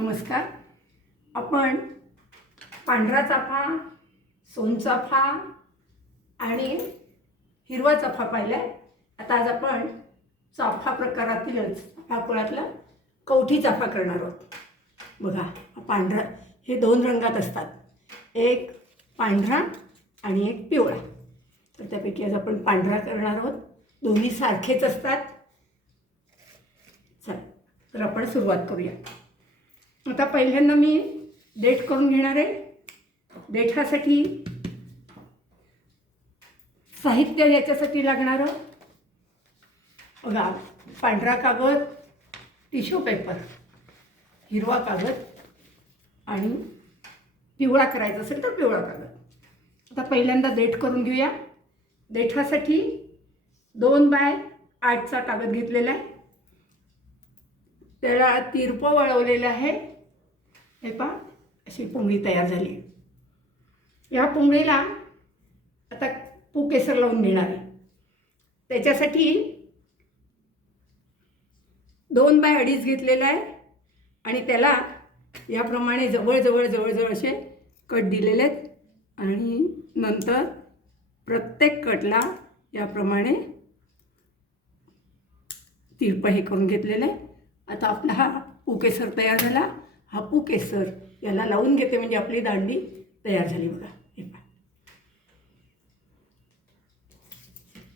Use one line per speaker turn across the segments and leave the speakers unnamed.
नमस्कार. आपण पांढरा चाफा सोनचाफा आणि हिरवा चाफा पाहिला आहे आता आज आपण चाफा प्रकारातीलच चाफा कुळातला कवठी चाफा करणार आहोत. बघा पांढरा हे दोन रंगात असतात. एक पांढरा आणि एक पिवळा. तर त्यापैकी आज आपण पांढरा करणार आहोत. दोन्ही सारखेच असतात. चला तर आपण सुरुवात करूया. आता पहिल्यांदा मी डेट करून घेणार आहे. डेठासाठी साहित्य याच्यासाठी लागणारं. बघा पांढरा कागद टिश्यू पेपर हिरवा कागद आणि पिवळा करायचा असेल तर पिवळा कागद. आता पहिल्यांदा डेट करून घेऊया. देठासाठी दोन बाय आठचा कागद घेतलेला आहे. त्याला तिरपं वळवलेलं आहे. हे पा अशी पोंगळी तयार झाली. या पोंगळीला आता पुकेसर लावून घेणार आहे. त्याच्यासाठी दोन बाय अडीच घेतलेला आहे आणि त्याला याप्रमाणे जवळजवळ जवळजवळ असे कट दिलेले आहेत. आणि नंतर प्रत्येक कटला याप्रमाणे तिरपं हे करून घेतलेलं आहे. आता आपला हा पुकेसर तयार झाला. हापू केसर याला लावून घेते म्हणजे आपली दांडी तयार झाली बघा. हे पहा.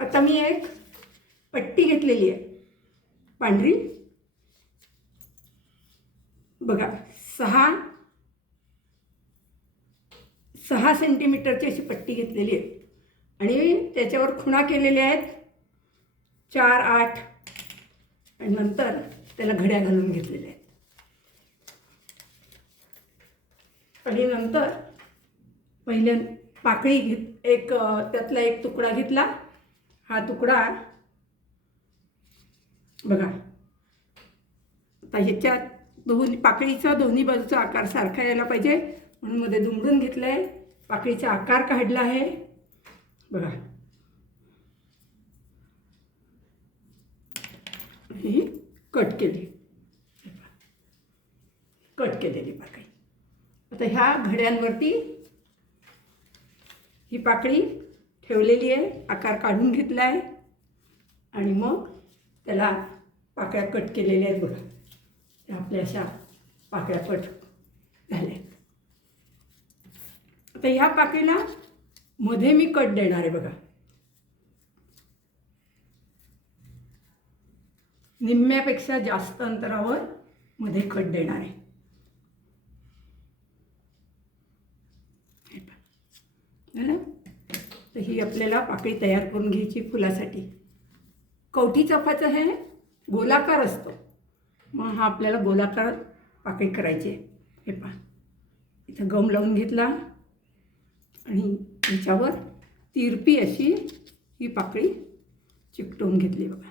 आता मी एक पट्टी घेतलेली आहे. पांढरी. बघा सहा सहा सेंटीमीटरची अशी पट्टी घेतलेली आहे. आणि त्याच्यावर खुणा केलेल्या आहेत. चार आठ. आणि नंतर त्याला घड्या घालून घेतलेल्या आहेत. आणि नंतर पहिल्या पाकळी घेत एक त्यातला एक तुकडा घेतला. हा तुकडा बघा. आता ह्याच्यात दोन्ही पाकळीचा दोन्ही बाजूचा आकार सारखा यायला पाहिजे. म्हणून मध्ये दुमडून घेतलं आहे पाकळीचा आकार काढला आहे. बघा. ही कट केली. कट केलेली पाकळी. आता ह्या घड्यांवरती ही पाकळी ठेवलेली आहे आकार काढून घेतला आहे. आणि मग त्याला पाकळ्या कट केलेल्या आहेत बघा. त्या आपल्या अशा पाकळ्या कट झाल्या आहेत. आता ह्या पाकळीला मध्ये मी कट देणार आहे बघा. निम्म्यापेक्षा जास्त अंतरावर मध्ये कट देणार आहे हे पहा. ना? तर ही आपल्याला पाकळी तयार करून घ्यायची फुलासाठी. कवठी चाफाचं हे गोलाकार असतो. मग हा आपल्याला गोलाकार पाकळी करायची आहे. हे पहा. इथं गम लावून घेतला. आणि त्याच्यावर तिरपी अशी ही पाकळी चिकटवून घेतली बघा.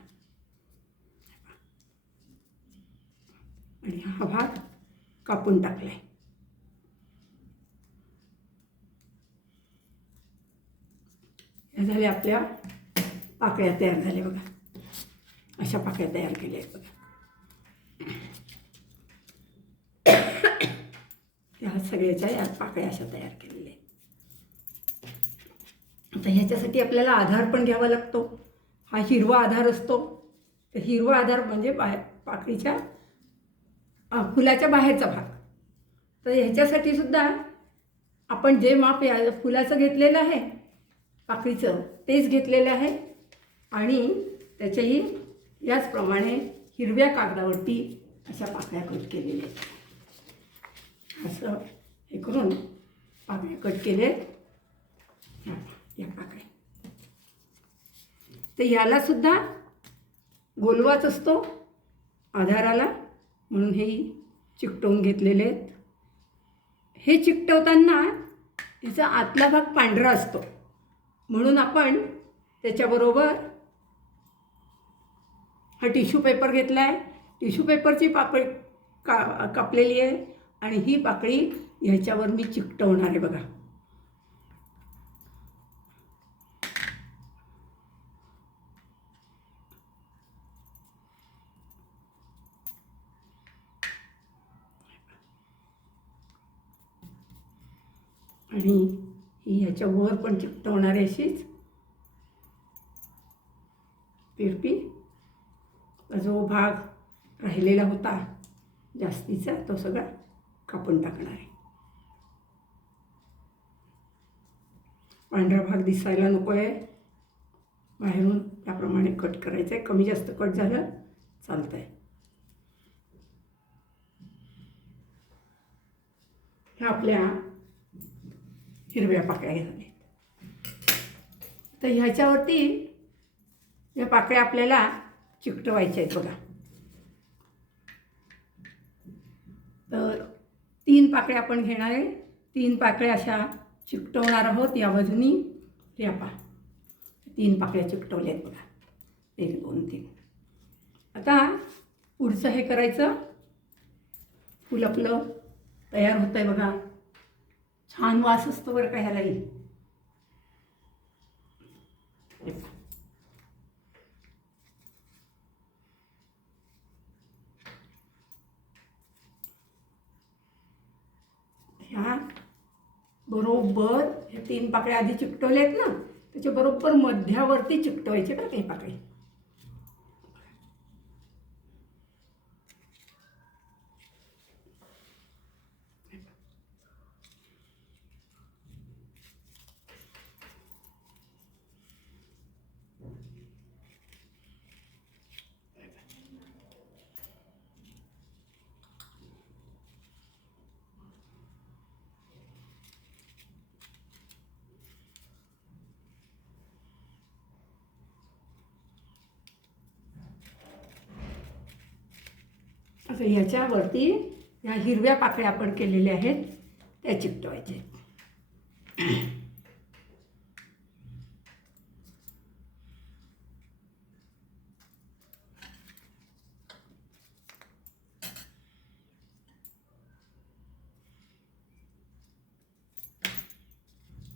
आणि हा भाग कापून टाकला आहे झाल्या आपल्या पाकळ्या तयार झाल्या बघा. अशा पाकळ्या तयार केल्या आहेत बघा. ह्या सगळ्याच्या या पाकळ्या अशा तयार केलेल्या आहेत. आता ह्याच्यासाठी आपल्याला आधार पण घ्यावा लागतो. हा हिरवा आधार असतो. तर हिरवा आधार म्हणजे बाहेर पाकळीच्या फुलाच्या बाहेरचा भाग. तर ह्याच्यासाठी सुद्धा आपण जे माप या फुलाचं घेतलेलं आहे पाकळीचं तेच घेतलेलं आहे. आणि त्याच्याही याचप्रमाणे हिरव्या कागदावरती अशा पाकळ्या कट केलेल्या आहेत. असं हे करून पाकळ्या कट केले या पाकळ्या. तर यालासुद्धा गोलवाच असतो आधाराला म्हणून हे चिकटवून घेतलेले आहेत. हे चिकटवताना याचा आतला भाग पांढरा असतो. म्हणून आपण त्याच्याबरोबर हा टिश्यू पेपर घेतला आहे टिश्यू पेपरची पाकळी का कापलेली आहे आणि ही पाकळी ह्याच्यावर मी चिकटवणार आहे बघा. आणि ही ह्याच्यावर पण चिकटवणार आहे अशीच तिरपी जो भाग राहिलेला होता जास्तीचा तो सगळा कापून टाकणार आहे. पांढरा भाग दिसायला नको आहे बाहेरून त्याप्रमाणे कट करायचं आहे कमी जास्त कट झालं चालतं आहे ह्या आपल्या हिरव्या पाकळ्या झाल्या तर ह्याच्यावरती या पाकळ्या आपल्याला चिकटवायच्या आहेत बघा. तर तीन पाकळ्या आपण घेणार आहे. तीन पाकळ्या अशा चिकटवणार आहोत या बाजूनी. या पा तीन पाकळ्या चिकटवल्या आहेत बघा. एक दोन तीन. आता पुढचं हे करायचं. फुल आपलं तयार होतं आहे बघा. छान वास असतो बरं का ह्यालाही ह्या बरोबर ह्या तीन पाकळ्या आधी चिकटवल्या आहेत ना त्याच्या बरोबर मध्यावरती चिकटवायचे बरं का ते पाकळे. म्हणजे असं ह्याच्यावरती ह्या हिरव्या पाकळ्या आपण केलेल्या आहेत त्या चिकटवायचे.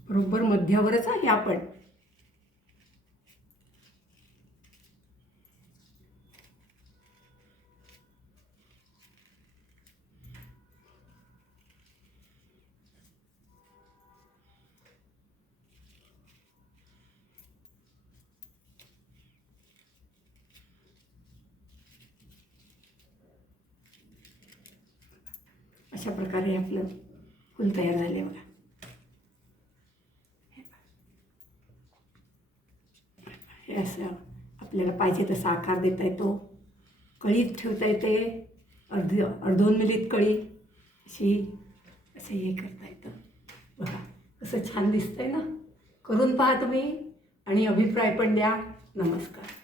बरोबर मध्यावरच आहे आपण. अशा प्रकारे आपलं फुल तयार झाले बघा. हे असं आपल्याला पाहिजे तसा आकार देता येतो. कळीत ठेवता येते. अर्ध अर्धोन्मिलित कळी अशी असं हे करता येतं. बघा कसं छान दिसतंय ना? करून पहा तुम्ही आणि अभिप्राय पण द्या. नमस्कार.